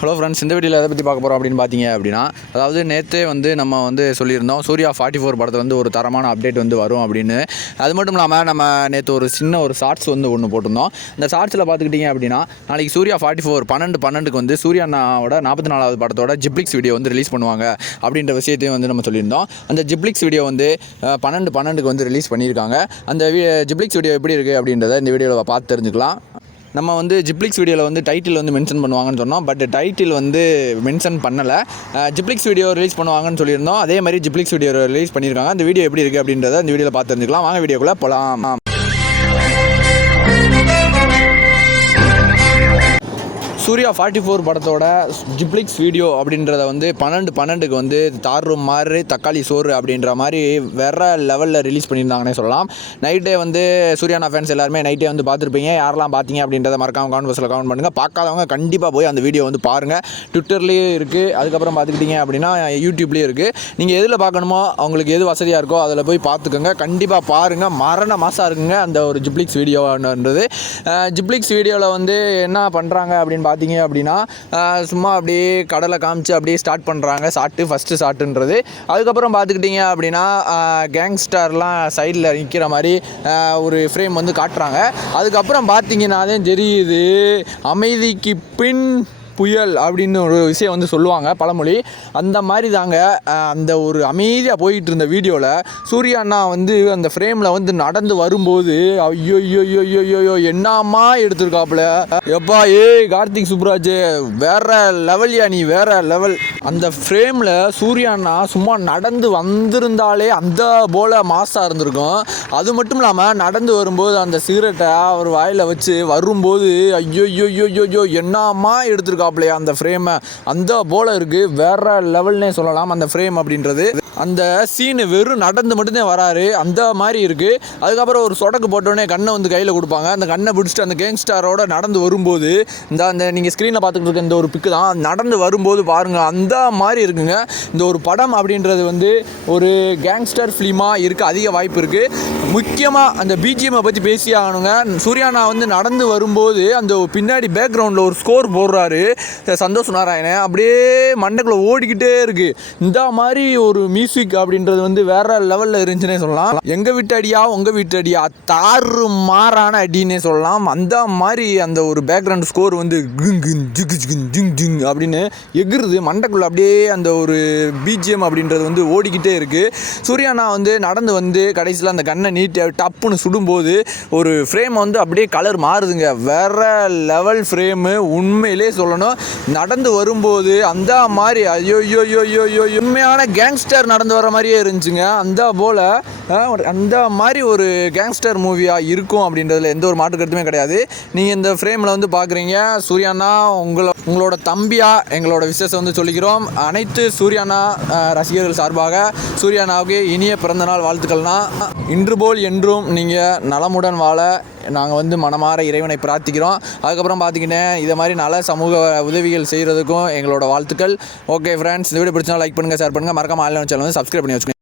Hello friends இந்த வீடியோவில் எதை பற்றி பார்க்க போகிறோம் அப்படின்னு பார்த்தீங்க அப்படின்னா அதாவது நேற்றே வந்து நம்ம வந்து சொல்லியிருந்தோம் சூர்யா ஃபார்ட்டி ஃபோர் படத்தில் வந்து ஒரு தரமான அப்டேட் வந்து வரும் அப்படின்னு. அது மட்டும் இல்லாமல் நம்ம நேற்று ஒரு சின்ன ஒரு ஷார்ட்ஸ் வந்து ஒன்று போட்டிருந்தோம். இந்த ஷார்ட்ஸில் பார்த்துக்கிட்டிங்க அப்படின்னா நாளைக்கு சூர்யா ஃபார்ட்டி ஃபோர் பன்னெண்டு பன்னெண்டுக்கு வந்து சூர்யாண்ணாவோட நாற்பத்தி நாலாவது படத்தோட ஜிப்ளிக்ஸ் வீடியோ வந்து ரிலீஸ் பண்ணுவாங்க அப்படின்ற விஷயத்தையும் வந்து நம்ம சொல்லியிருந்தோம். அந்த ஜிப்ளிக்ஸ் வீடியோ வந்து பன்னெண்டு பன்னெண்டுக்கு வந்து ரிலீஸ் பண்ணியிருக்காங்க. அந்த ஜிப்ளிக்ஸ் வீடியோ எப்படி இருக்குது அப்படின்றத இந்த வீடியோவில் பார்த்து தெரிஞ்சுக்கலாம். நம்ம வந்து ஜிப்ளிக்ஸ் வீடியோவில் வந்து டைட்டில் வந்து மென்ஷன் பண்ணுவாங்கன்னு சொன்னோம். பட் டைட்டில் வந்து மென்ஷன் பண்ணலை. ஜிப்ளிக்ஸ் வீடியோ ரிலீஸ் பண்ணுவாங்கன்னு சொல்லியிருந்தோம். அதே மாதிரி ஜிப்ளிக்ஸ் வீடியோ ரிலீஸ் பண்ணியிருக்காங்க. அந்த வீடியோ எப்படி இருக்குது அப்படின்றத அந்த வீடியோவில் பார்த்து தெரிஞ்சுக்கலாம் வாங்க வீடியோக்குள்ளே போகலாம் சூர்யா ஃபார்ட்டி ஃபோர் படத்தோட ஜிப்ளிக்ஸ் வீடியோ அப்படின்றத வந்து பன்னெண்டு பன்னெண்டுக்கு வந்து தாறு மாதிரி தக்காளி சோறு அப்படின்ற மாதிரி வேற லெவலில் ரிலீஸ் பண்ணியிருந்தாங்கன்னே சொல்லலாம். நைட்டே வந்து சூர்யானா ஃபேன்ஸ் எல்லாருமே நைட்டே வந்து பார்த்துருப்பீங்க. யாரெல்லாம் பார்த்தீங்க அப்படின்றத மறக்காம கான்வர்ஸில் கமெண்ட் பண்ணுங்கள் பார்க்காதவங்க கண்டிப்பாக போய் அந்த வீடியோ வந்து பாருங்கள் ட்விட்டர்லேயும் இருக்குது அதுக்கப்புறம் பார்த்துக்கிட்டிங்க அப்படின்னா யூடியூப்லேயும் இருக்குது நீங்கள் எதில் பார்க்கணுமோ அவங்களுக்கு எது வசதியாக இருக்கோ அதில் போய் பார்த்துக்கோங்க. கண்டிப்பாக பாருங்கள் மரண மாதம் இருக்குங்க அந்த ஒரு ஜிப்ளிக்ஸ் வீடியோன்றது ஜிப்ளிக்ஸ் வீடியோவில் வந்து என்ன பண்ணுறாங்க அப்படின்னு பார்த்து பார்த்தீங்க அப்படின்னா சும்மா அப்படியே கடலை காமிச்சு அப்படியே ஸ்டார்ட் பண்ணுறாங்க சாட்டு ஃபஸ்ட்டு சாட்டுன்றது அதுக்கப்புறம் பார்த்துக்கிட்டிங்க அப்படின்னா கேங்ஸ்டர்லாம் சைடில் நிற்கிற மாதிரி ஒரு ஃப்ரேம் வந்து காட்டுறாங்க. அதுக்கப்புறம் பார்த்தீங்கன்னா தான் தெரியுது அமைதிக்கு பின் புயல் அப்படின்னு ஒரு விஷயம் வந்து சொல்லுவாங்க பழமொழி. அந்த மாதிரி தாங்க அந்த ஒரு அமைதியாக போயிட்டு இருந்த வீடியோவில் சூர்யா அண்ணா வந்து அந்த ஃப்ரேமில் வந்து நடந்து வரும்போது ஐயோ ஐயோ ஐயோ ஐயோ ஐயோ என்னம்மா எடுத்திருக்காப்புல. எப்பா ஏய் கார்த்திக் சுப்ராஜ் வேற லெவல்யா நீ வேற லெவல். அந்த ஃப்ரேமில் சூர்யா அண்ணா சும்மா நடந்து வந்திருந்தாலே அந்த போல மாசாக இருந்திருக்கும். அது மட்டும் இல்லாமல் நடந்து வரும்போது அந்த சிகரெட்டை அவர் வாயில் வச்சு வரும்போது ஐயோ ஐயோ ஐயோ ஐயோ என்னம்மா எடுத்திருக்கா எடுத்திருக்காப்லையா அந்த ஃப்ரேமை அந்த போல இருக்குது வேற லெவல்னே சொல்லலாம். அந்த ஃப்ரேம் அப்படின்றது அந்த சீனு வெறும் நடந்து மட்டும்தான் வராரு. அந்த மாதிரி இருக்குது அதுக்கப்புறம் ஒரு சொடக்கு போட்டோடனே கண்ணை வந்து கையில் கொடுப்பாங்க. அந்த கண்ணை பிடிச்சிட்டு அந்த கேங்ஸ்டாரோட நடந்து வரும்போது இந்த அந்த நீங்கள் ஸ்க்ரீனில் பார்த்துக்கிட்டு இருக்க இந்த ஒரு பிக்கு தான். நடந்து வரும்போது பாருங்கள் அந்த மாதிரி இருக்குங்க. இந்த ஒரு படம் அப்படின்றது வந்து ஒரு கேங்ஸ்டர் ஃபிலிமாக இருக்க அதிக வாய்ப்பு இருக்குது முக்கியமாக அந்த பிஜிஎம்மை பற்றி பேசி ஆகணுங்க. சூர்யானா வந்து நடந்து வரும்போது அந்த பின்னாடி பேக்ரவுண்டில் ஒரு ஸ்கோர் போடுறாரு. சந்தோஷ் நாராயணன். அப்படியே மண்டைக்குள்ளே ஓடிக்கிட்டே இருக்குது இந்த மாதிரி ஒரு மியூசிக் அப்படின்றது வந்து வேற லெவலில் இருந்துச்சுன்னே சொல்லலாம். எங்கள் வீட்டு அடியா உங்கள் வீட்டு அடியா? தாறு மாறான அடின்னே சொல்லலாம். அந்த மாதிரி அந்த ஒரு பேக்ரவுண்ட் ஸ்கோர் வந்து ஜிங் ஜிங் அப்படின்னு எகிருது. மண்டைக்குள்ளே அப்படியே அந்த ஒரு பிஜிஎம் அப்படின்றது வந்து ஓடிக்கிட்டே இருக்குது சூர்யானா வந்து நடந்து வந்து கடைசியில் அந்த கண்ணை நீட்டி டப்புன்னு சுடும்போது ஒரு ஃப்ரேம் வந்து அப்படியே கலர் மாறுதுங்க. வேற லெவல் ஃப்ரேமு உண்மையிலே சொல்லணும். நடந்து வரும்போது அந்த மாதிரி ஐயோ ஐயோ ஐயோ ஐயோ ஐயோ உண்மையான கேங்ஸ்டர் நடந்து வர மாதிரியே இருந்துச்சுங்க. அந்த போல் அந்த மாதிரி ஒரு கேங்ஸ்டர் மூவியாக இருக்கும் அப்படின்றதுல எந்த ஒரு மாற்று கருத்துமே கிடையாது. நீங்கள் இந்த ஃப்ரேமில் வந்து பார்க்குறீங்க சூர்யானா உங்களை உங்களோட தம்பியாக எங்களோட விசேஷம் வந்து சொல்லிக்கிறோம். அனைத்து சூர்யானா ரசிகர்கள் சார்பாக சூர்யானாவுக்கு இனிய பிறந்தநாள் வாழ்த்துக்கள்னா இன்று போல் என்றும் நீங்கள் நலமுடன் வாழ நாங்கள் வந்து மனமாற இறைவனை பிரார்த்திக்கிறோம். அதுக்கப்புறம் பார்த்திங்கன்னா இதை மாதிரி நல்ல சமூக உதவிகள் செய்கிறதுக்கும் எங்களோட வாழ்த்துக்கள். ஓகே ஃப்ரெண்ட்ஸ் இந்த வீடியோ பிடிச்சா லைக் பண்ணுங்கள் ஷேர் பண்ணுங்கள் மறக்காம ஆன்லைன் சேனல் வந்து சப்ஸ்கிரைப் பண்ணி வச்சுக்கோங்க.